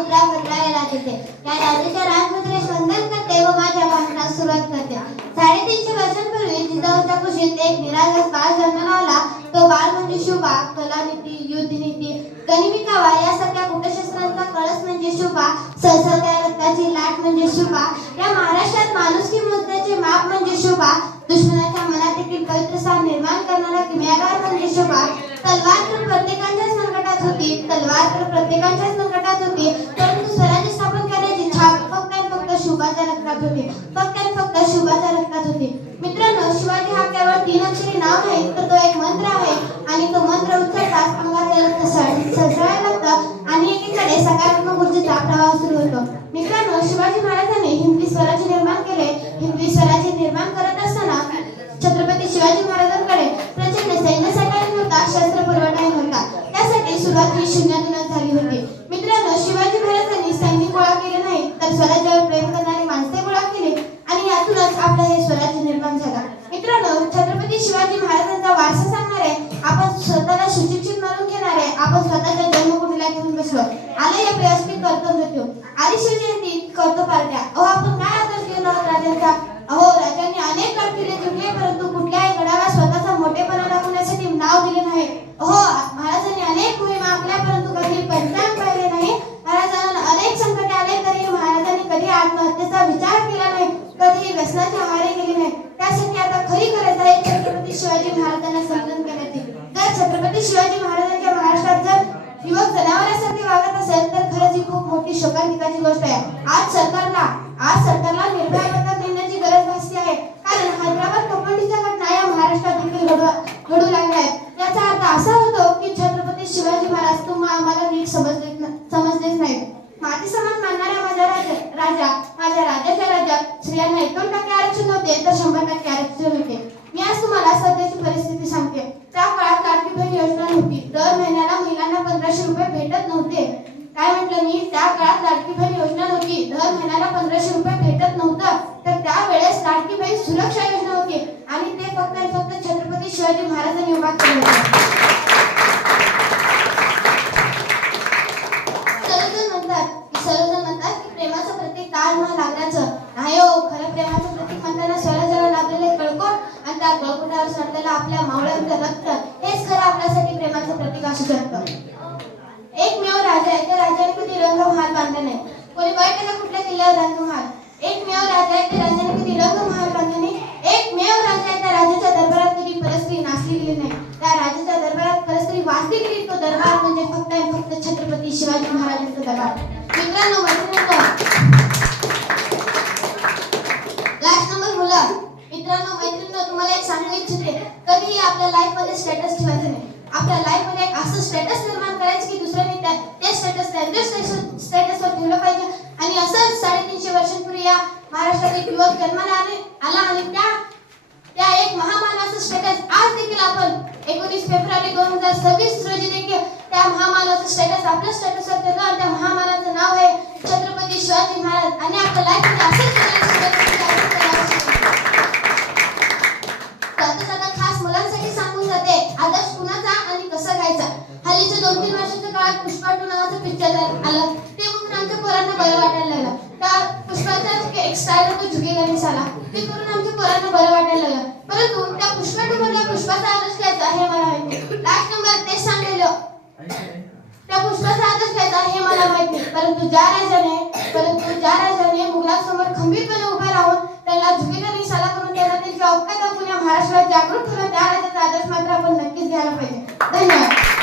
मुद्रा बदलायला राहते. या राजाच्या राजमुद्रेस वंदन करते व माझ्या भाषणास सुरुवात करते. 350 वर्षांपूर्वी जिजाऊच्या कुशीत एक निरागस बाळ जन्माला आला. तो बाळ म्हणजे शुभा. कलानीती, युद्धनीती, गनिमिकावा यासारख्या कूटशस्त्रांचा कळस म्हणजे शुभा. सळसळत्या रक्ताची लाट म्हणजे शुभा. या महाराष्ट्रात माणुसकी मोजण्याचे माप म्हणजे शुभा. दुश्मनाच्या मनात देखील पवित्र स्थान निर्माण करणारा किमयागार म्हणजे शुभा. तलवार तर प्रत्येकाच्याच संकटात होती. परंतु स्वराज्य स्थापन करण्याची छाप फक्त आणि फक्त शुभाच्या रक्तात होती. मित्रांनो, शिवाजी हा केवळ 3 अक्षरी नाव नाही, तर तो एक मंत्र आहे. आणि तो मंत्र उच्चारताच अंगातील रक्त सळसळायला लागतं आणि एकीकडे सकारात्मक ऊर्जेचा प्रवाह सुरू होतो. मित्रांनो, शिवाजी महाराजांनी हिंदवी स्वराज्य निर्माण केले. हिंदवी स्वराज्य निर्माण करत असताना छत्रपती शिवाजी महाराजांकडे प्रचंड सैन्य साठाही नव्हता, शस्त्र पुरवठाही नव्हता. त्यासाठी सुरुवात ही शून्यातूनच झाली होती. मित्रांनो, शिवाजी महाराजांनी सैनिक गोळा केले नाही, तर स्वराज्यावर प्रेम करणारी माणसे गोळा केली आणि यातूनच आपलं हे स्वराज्य निर्माण झालं. मित्रांनो, छत्रपती शिवाजी महाराजांचा वारसा सांगणारे, आपण स्वतःला सुशिक्षित मानून घेणारे, आपण स्वतःच्या जन्मकुटीला घेऊन बसलो. आले या प्रयासनी करतो मृत्यू, आली शिवजयंती करतो पार्ट्या. आपण काय आदर्श घेऊन आहोत राजांचा? राजांनी अनेक गड किल्ले जिंकले, परंतु कुठल्याही गडाला स्वतःचा मोठेपणा दाखवण्यासाठी नाव दिले नाही. महाराजांनी अनेक मोहिमा आखल्या, परंतु कधी पंचांग पाहिले नाही. महाराजांना अनेक संकटे आले, तरी महाराजांनी कधी आत्महत्येचा विचार केला नाही, कधी व्यसनाचे आहारी गेले नाही. त्यासाठी आता खरी गरज आहे छत्रपती शिवाजी महाराजांना समजून घेण्याची. जर छत्रपती शिवाजी महाराजांच्या महाराष्ट्रात जर युवक जनावरांसारखे वागत असेल, तर खरंच ही खूप मोठी शोकांतिकाची गोष्ट आहे. आज सरकारला निर्भय पद्धत देण्याची गरज भासली आहे, कारण हैदराबाद कपंडीच्या घटना या महाराष्ट्रात देखील घडू लागल्या आहेत. याचा अर्थ असा होतो की छत्रपती शिवाजी महाराज तुम्हा आम्हाला नीट समजलेच नाहीत. माती समान मानणाऱ्या माझ्या राजाच्या राज्यात स्त्रियांना 51% आरक्षण नव्हते, तर 100% आरक्षण होते. मी आज तुम्हाला सध्याची परिस्थिती सांगते. त्या काळात लाडकी बहीण योजना नव्हती. दर महिन्याला महिलांना 1500 रुपये भेटत नव्हते. काय म्हटलं मी? त्या काळात लाडकी बहीण योजना नव्हती. दर महिन्याला 1500 रुपये भेटत नव्हतं. तर त्यावेळेस लाडकी बहीण सुरक्षा योजना होती आणि ते फक्त आणि फक्त छत्रपती शिवाजी महाराजांनी उभा केले होते. सर्वजण म्हणतात की प्रेमाचं प्रतीक ताजमहल आग्र्याचं नाही. खरं प्रेमाचं प्रतीक म्हणताना स्वराज्याला लाभलेले कळकोट आणि त्या कळकोटावर सांडलेलं आपल्या मावळ्यांचं रक्त हेच खरं आपल्यासाठी प्रेमाचं प्रतीक असू शकतं. एकमेव राजा आहे, त्या राजाने कधी रंगमहाल बांधला नाही. कोणी बघितलं का कुठल्या किल्ल्यावर रंगमहाल? एकमेव राजा आहे, त्या राजाने कधी रंगमहाल बांधला नाही. एकमेव राजा आहे, त्या राजाच्या दरबारात कधी परस्त्री नाचली गेली नाही. त्या राजाच्या दरबारात परस्त्री वाचली गेली. तो दरबार म्हणजे फक्त आणि फक्त छत्रपती शिवाजी महाराजांचा दरबार. मित्रांनो, मैत्रिणींनो, तुम्हाला एक सांगू इच्छिते, कधी आपल्या लाईफ मध्ये स्टेटस ठेवायचं नाही. आपल्या लाईफ मध्ये एक असं स्टेटस निर्माण करायचं की दुसऱ्यांनी ते स्टेटस त्यांच्या स्टेटसवर ठेवलं पाहिजे. आणि असंच 350 वर्षांपूर्वी या महाराष्ट्रात एक युवक जन्माला आला आणि त्या एक महामानवाचं स्टेटस आज देखील आपण 19 फेब्रुवारी 2026 रोजी देखील त्या महामानवाचं स्टेटस आपल्या स्टेटसवर ठेवलं. आणि त्या महामानवाचं नाव आहे छत्रपती शिवाजी महाराज. आणि आपल्या लाईफ मध्ये असंच खास मुलांसाठी सांगून जाते, आदर्श कुणाचा आणि कसं घ्यायचा. हल्लीच्या 2-3 वर्षाच्या काळात पुष्पा 2 नावाचं पिक्चर आलं. ते बघून आमच्या पोरांना बरं वाटायला लागलं. त्या पुष्पाचा एक स्टाईल होतो झुकेगा निशाला, ते करून आमच्या पोरांना बरं वाटायला लागलं. परंतु त्या पुष्पा 2 मधला पुष्पाचा आदर्श घ्यायचा हे मला माहिती. लास्ट नंबर तेच सांगलेलं, त्या पुष्पाचा आदर्श घ्यायचा हे मला माहित नाही. परंतु ज्या राजाने मुघलांसमोर खंबीरपणे उभा राहून त्याला झुकेगा निशाला करून त्यांना त्यांची अवकाश दाखवून या महाराष्ट्रात जागृत ठेवलं, त्या राजाचा आदर्श मात्र आपण नक्कीच घ्यायला पाहिजे. धन्यवाद.